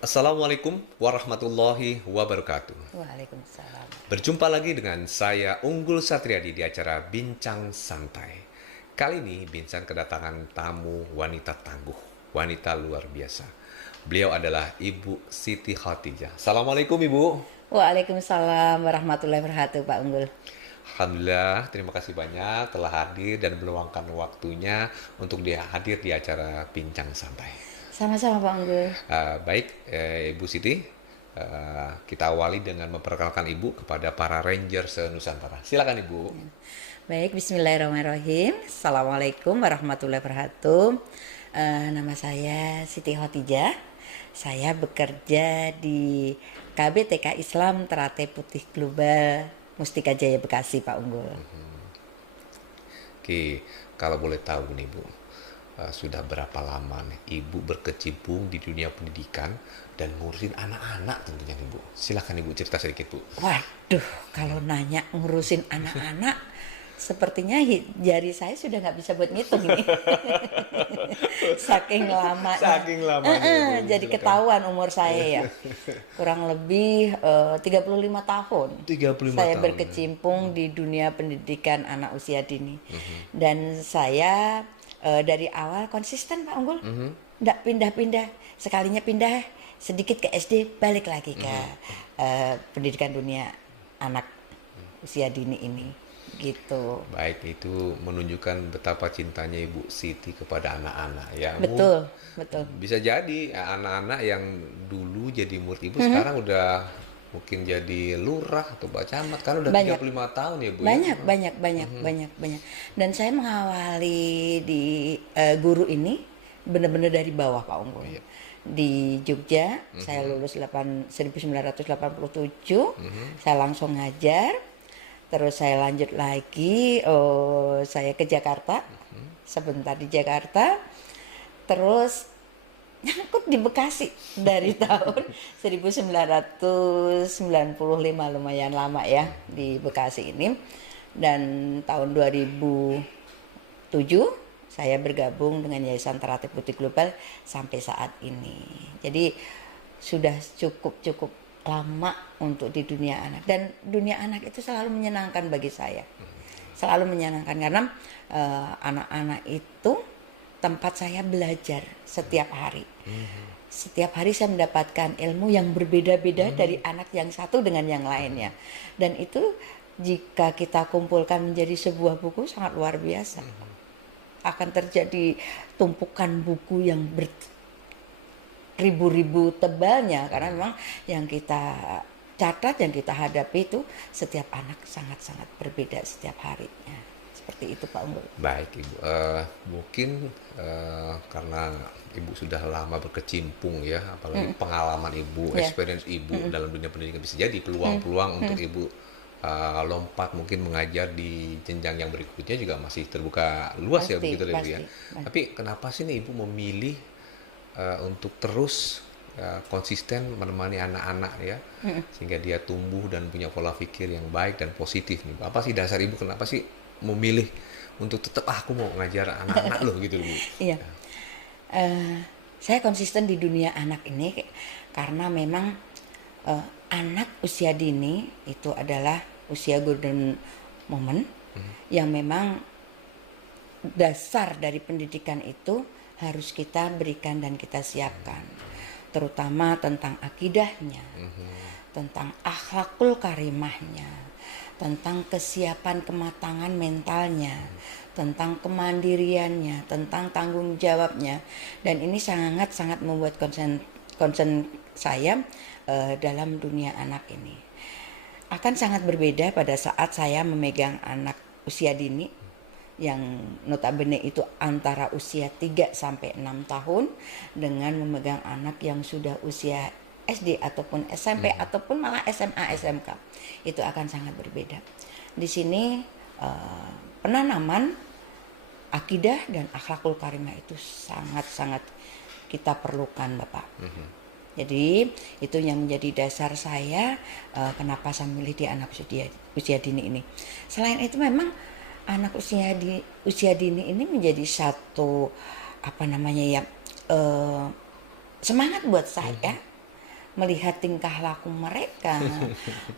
Assalamualaikum warahmatullahi wabarakatuh. Waalaikumsalam. Berjumpa lagi dengan saya Unggul Satriadi di acara Bincang Santai. Kali ini Bincang kedatangan tamu wanita tangguh, wanita luar biasa. Beliau adalah Ibu Siti Khotijah. Assalamualaikum Ibu. Waalaikumsalam warahmatullahi wabarakatuh, Pak Unggul. Alhamdulillah, terima kasih banyak telah hadir dan meluangkan waktunya untuk hadir di acara Bincang Santai. Sama-sama, Pak Unggul. Baik, Ibu Siti, kita awali dengan memperkenalkan Ibu kepada para Ranger se-Nusantara. Silakan Ibu. Baik, bismillahirrahmanirrahim. Assalamualaikum warahmatullahi wabarakatuh. Nama saya Siti Khotijah. Saya bekerja di KBTK Islam Teratai Putih Global Mustika Jaya Bekasi, Pak Unggul. Oke, kalau boleh tahu nih Bu, sudah berapa lama nih Ibu berkecimpung di dunia pendidikan dan ngurusin anak-anak tentunya nih Bu. Silakan Ibu cerita sedikit Bu. Waduh, kalau nanya ngurusin anak-anak, sepertinya jari saya sudah nggak bisa buat ngitung ini. Saking lamanya. Saking lamanya, Bu. Jadi Silakan. ketahuan umur saya ya. Kurang lebih 35 tahun. 35 Saya tahun. berkecimpung di dunia pendidikan anak usia dini. Dan saya dari awal konsisten, Pak Unggul. Nggak pindah-pindah. Sekalinya pindah sedikit ke SD, balik lagi ke pendidikan dunia anak usia dini ini. Gitu. Baik, itu menunjukkan betapa cintanya Ibu Siti kepada anak-anak ya. Betul, betul. Bisa jadi anak-anak yang dulu jadi murid Ibu sekarang udah mungkin jadi lurah atau Pak Camat kan udah Banyak. 35 tahun ya Bu Banyak, ya. banyak. Dan saya mengawali di guru ini benar-benar dari bawah, Pak Unggul. Iya. Di Jogja, saya lulus 1987, saya langsung ngajar. Terus saya lanjut lagi, saya ke Jakarta, sebentar di Jakarta. Terus nyangkut di Bekasi dari tahun 1995, lumayan lama ya di Bekasi ini. Dan tahun 2007 saya bergabung dengan Yayasan Teratai Putih Global sampai saat ini. Jadi sudah cukup lama untuk di dunia anak, dan dunia anak itu selalu menyenangkan bagi saya. Selalu menyenangkan karena anak-anak itu tempat saya belajar setiap hari. Setiap hari saya mendapatkan ilmu yang berbeda-beda dari anak yang satu dengan yang lainnya. Dan itu jika kita kumpulkan menjadi sebuah buku sangat luar biasa. Akan terjadi tumpukan buku yang ribu-ribu tebalnya, karena memang yang kita catat, yang kita hadapi itu setiap anak sangat-sangat berbeda setiap harinya. Seperti itu, Pak Unggul. Baik Ibu, mungkin karena Ibu sudah lama berkecimpung ya, apalagi pengalaman Ibu, Ya. experience Ibu dalam dunia pendidikan, bisa jadi peluang-peluang untuk Ibu lompat mungkin mengajar di jenjang yang berikutnya juga masih terbuka luas ya, Pasti, begitu ya Bu ya. pasti. Tapi kenapa sih nih Ibu memilih untuk terus konsisten menemani anak-anak ya, sehingga dia tumbuh dan punya pola pikir yang baik dan positif nih. Apa sih dasar Ibu kenapa sih memilih untuk tetap aku mau ngajar anak-anak loh gitu Bu? Iya. Saya konsisten di dunia anak ini karena memang anak usia dini itu adalah usia golden moment yang memang dasar dari pendidikan itu harus kita berikan dan kita siapkan, terutama tentang akidahnya, tentang akhlakul karimahnya, tentang kesiapan kematangan mentalnya, tentang kemandiriannya, tentang tanggung jawabnya. Dan ini sangat-sangat membuat concern saya dalam dunia anak ini. Akan sangat berbeda pada saat saya memegang anak usia dini yang notabene itu antara usia 3 sampai 6 tahun dengan memegang anak yang sudah usia SD ataupun SMP ataupun malah SMA SMK. Itu akan sangat berbeda. Di sini penanaman akidah dan akhlakul karimah itu sangat-sangat kita perlukan, Bapak. Jadi itu yang menjadi dasar saya kenapa saya memilih di anak usia dini ini. Selain itu memang anak usia dini ini menjadi satu semangat buat saya melihat tingkah laku mereka,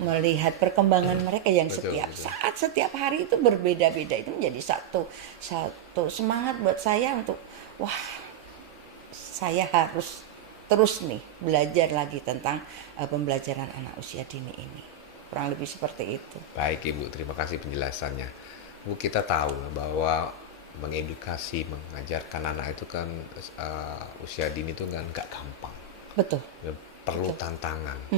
melihat perkembangan mereka yang setiap saat, setiap hari itu berbeda-beda. Itu menjadi satu semangat buat saya untuk, wah, saya harus terus nih belajar lagi tentang pembelajaran anak usia dini ini. Kurang lebih seperti itu. Baik Ibu, terima kasih penjelasannya. Bu, kita tahu bahwa mengedukasi, mengajarkan anak itu kan usia dini itu kan nggak gampang. Betul. Perlu tantangan,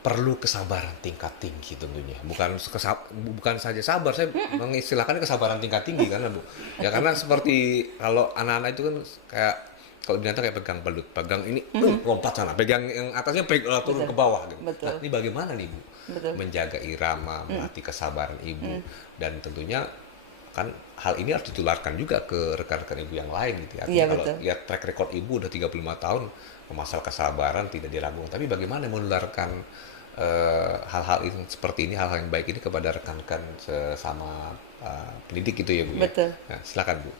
perlu kesabaran tingkat tinggi tentunya. Bukan saja sabar, saya mengistilahkannya kesabaran tingkat tinggi karena Bu. Ya karena seperti kalau anak-anak itu kan kayak kalau binatang kayak pegang belut, pegang ini lompat sana, pegang yang atasnya turun ke bawah gitu. Nah, ini bagaimana nih Bu? Menjaga irama, melatih kesabaran Ibu dan tentunya kan hal ini harus ditularkan juga ke rekan-rekan Ibu yang lain gitu ya. Iya, kalau lihat track record Ibu udah 35 tahun masalah kesabaran tidak diragukan, tapi bagaimana menularkan hal-hal ini seperti ini, hal-hal yang baik ini kepada rekan-rekan sesama pendidik gitu ya Bu. Betul. Ya? Nah, silakan Bu.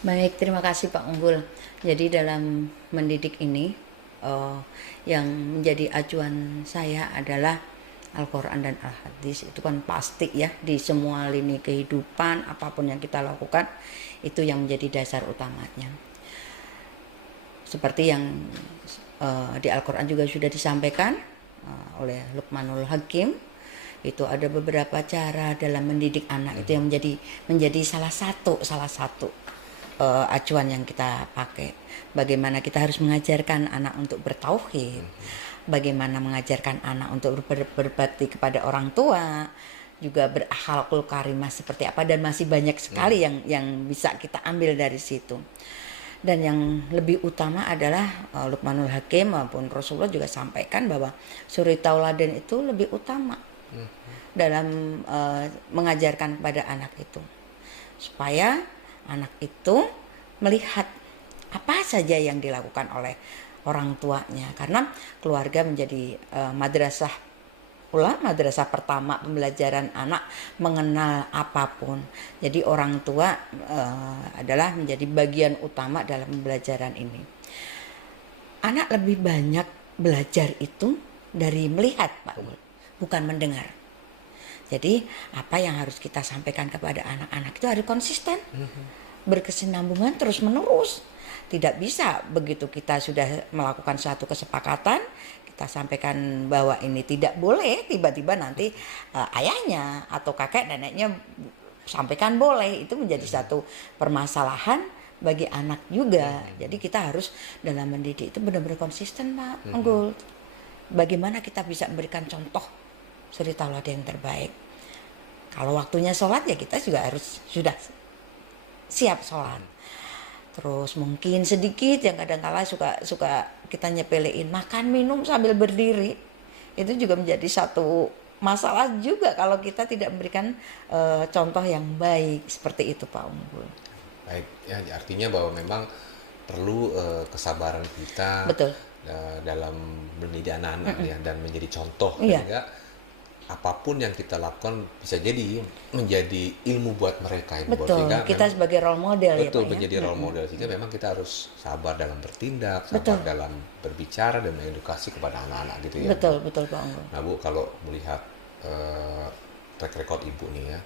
Baik, terima kasih Pak Unggul. Jadi dalam mendidik ini yang menjadi acuan saya adalah Al-Quran dan Al-Hadis. Itu kan pasti ya, di semua lini kehidupan apapun yang kita lakukan itu yang menjadi dasar utamanya. Seperti yang di Al-Quran juga sudah disampaikan oleh Luqmanul Hakim, itu ada beberapa cara dalam mendidik anak itu yang menjadi salah satu acuan yang kita pakai. Bagaimana kita harus mengajarkan anak untuk bertauhid, bagaimana mengajarkan anak untuk berbakti kepada orang tua, juga berakhlakul karimah seperti apa, dan masih banyak sekali yang bisa kita ambil dari situ. Dan yang lebih utama adalah Luqmanul Hakim maupun Rasulullah juga sampaikan bahwa suri tauladan itu lebih utama dalam mengajarkan kepada anak itu, supaya anak itu melihat apa saja yang dilakukan oleh orang tuanya, karena keluarga menjadi madrasah pertama pembelajaran anak mengenal apapun. Jadi orang tua adalah menjadi bagian utama dalam pembelajaran ini. Anak lebih banyak belajar itu dari melihat, Pak, bukan mendengar. Jadi apa yang harus kita sampaikan kepada anak-anak itu harus konsisten, berkesinambungan terus menerus. Tidak bisa begitu kita sudah melakukan suatu kesepakatan, kita sampaikan bahwa ini tidak boleh, tiba-tiba nanti ayahnya atau kakek neneknya sampaikan boleh. Itu menjadi satu permasalahan bagi anak juga. Jadi kita harus dalam mendidik itu benar-benar konsisten, Pak Unggul. Bagaimana kita bisa memberikan contoh suri tauladan yang terbaik. Kalau waktunya sholat ya kita juga harus sudah siap sholat. Terus mungkin sedikit yang kadang-kala suka kita nyepelein makan minum sambil berdiri. Itu juga menjadi satu masalah juga kalau kita tidak memberikan contoh yang baik seperti itu, Pak Unggul. Baik, ya artinya bahwa memang perlu kesabaran kita dalam mendidik anak-anak ya, dan menjadi contoh sehingga apapun yang kita lakukan bisa jadi menjadi ilmu buat mereka. Betul, kita memang, sebagai role model betul, ya Pak, menjadi role model. Sehingga memang kita harus sabar dalam bertindak, sabar dalam berbicara dan mengedukasi kepada anak-anak gitu ya. Betul, betul Pak Unggul. Nah Bu, kalau melihat track record Ibu nih ya,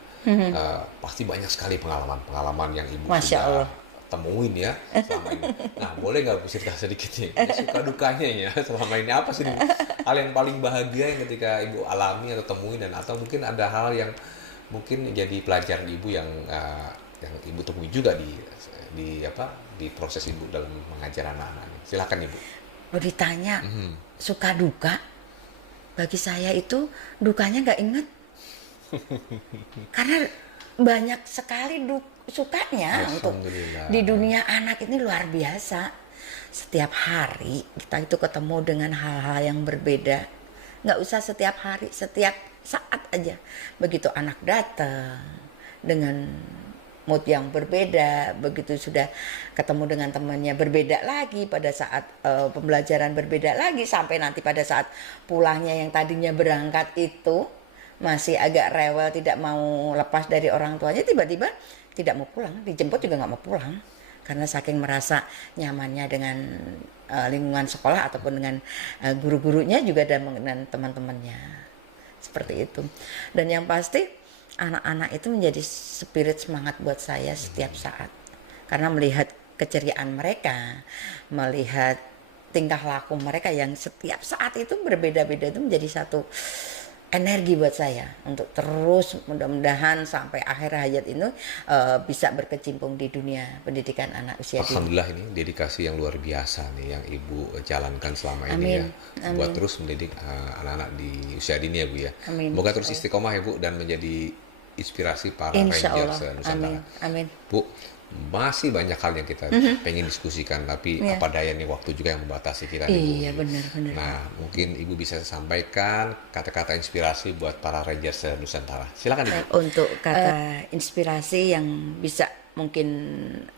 pasti banyak sekali pengalaman yang Ibu Masya sudah Allah temuin ya selama ini. Nah, boleh nggak Bu cerita sedikit nih suka dukanya ya selama ini, apa sih hal yang paling bahagia yang ketika Ibu alami atau temuin, dan atau mungkin ada hal yang mungkin jadi pelajaran Ibu yang Ibu temui juga di proses Ibu dalam mengajar anak-anak. Silakan Ibu. Kalau ditanya suka duka, bagi saya itu dukanya nggak inget karena banyak sekali sukanya untuk di dunia anak ini luar biasa. Setiap hari kita itu ketemu dengan hal-hal yang berbeda. Nggak usah setiap hari, setiap saat aja. Begitu anak datang dengan mood yang berbeda, begitu sudah ketemu dengan temannya berbeda lagi, pada saat pembelajaran berbeda lagi, sampai nanti pada saat pulangnya yang tadinya berangkat itu masih agak rewel, tidak mau lepas dari orang tuanya, tiba-tiba tidak mau pulang, dijemput juga nggak mau pulang karena saking merasa nyamannya dengan lingkungan sekolah ataupun dengan guru-gurunya juga dengan teman-temannya. Seperti itu. Dan yang pasti anak-anak itu menjadi spirit semangat buat saya setiap saat. Karena melihat keceriaan mereka, melihat tingkah laku mereka yang setiap saat itu berbeda-beda, itu menjadi satu energi buat saya untuk terus mudah-mudahan sampai akhir hayat ini bisa berkecimpung di dunia pendidikan anak usia dini. Alhamdulillah, ini dedikasi yang luar biasa nih yang Ibu jalankan selama ini ya. Amin. Buat terus mendidik anak-anak di usia dini ya Bu ya. Amin. Semoga terus istiqomah ya Bu dan menjadi inspirasi para Insya Rangers Allah. Nusantara. Amin. Bu, masih banyak hal yang kita pengen diskusikan, tapi Iya. apa daya nih waktu juga yang membatasi kita nih Bu. Iya, benar. Nah, mungkin Ibu bisa sampaikan kata-kata inspirasi buat para Rangers Nusantara. Silakan Ibu. Untuk kata inspirasi yang bisa mungkin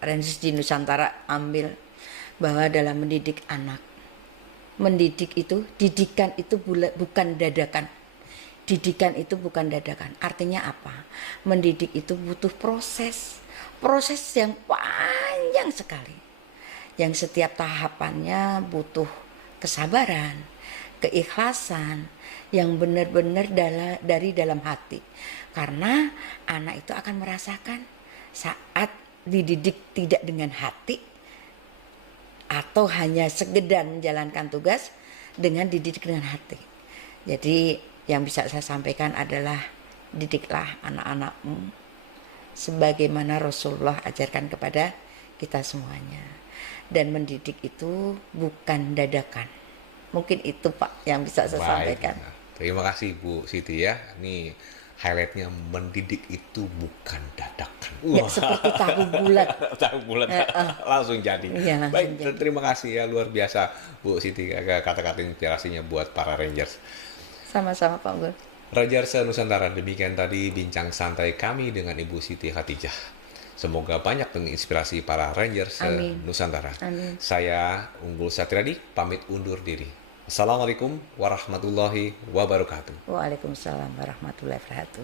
Rangers di Nusantara ambil, bahwa dalam mendidik anak, mendidik itu, didikan itu bukan dadakan. Didikan itu bukan dadakan. Artinya apa? Mendidik itu butuh proses yang panjang sekali, yang setiap tahapannya butuh kesabaran, keikhlasan yang benar-benar dari dalam hati. Karena anak itu akan merasakan saat dididik tidak dengan hati atau hanya sekedar menjalankan tugas dengan dididik dengan hati. Jadi yang bisa saya sampaikan adalah didiklah anak-anakmu sebagaimana Rasulullah ajarkan kepada kita semuanya. Dan mendidik itu bukan dadakan. Mungkin itu Pak yang bisa saya sampaikan. Nah, terima kasih Bu Siti ya. Ini highlightnya, mendidik itu bukan dadakan. Ya, seperti tahu bulat. Tahu bulat langsung jadi. Iya, langsung Baik, jadi. terima kasih ya, luar biasa Bu Siti kata-kata inspirasinya buat para Rangers. Sama-sama Pak Unggul. Rangers Nusantara, demikian tadi bincang santai kami dengan Ibu Siti Khatijah. Semoga banyak menginspirasi para Rangers Nusantara. Amin. Saya Unggul Satriadi pamit undur diri. Assalamualaikum warahmatullahi wabarakatuh. Waalaikumsalam warahmatullahi wabarakatuh.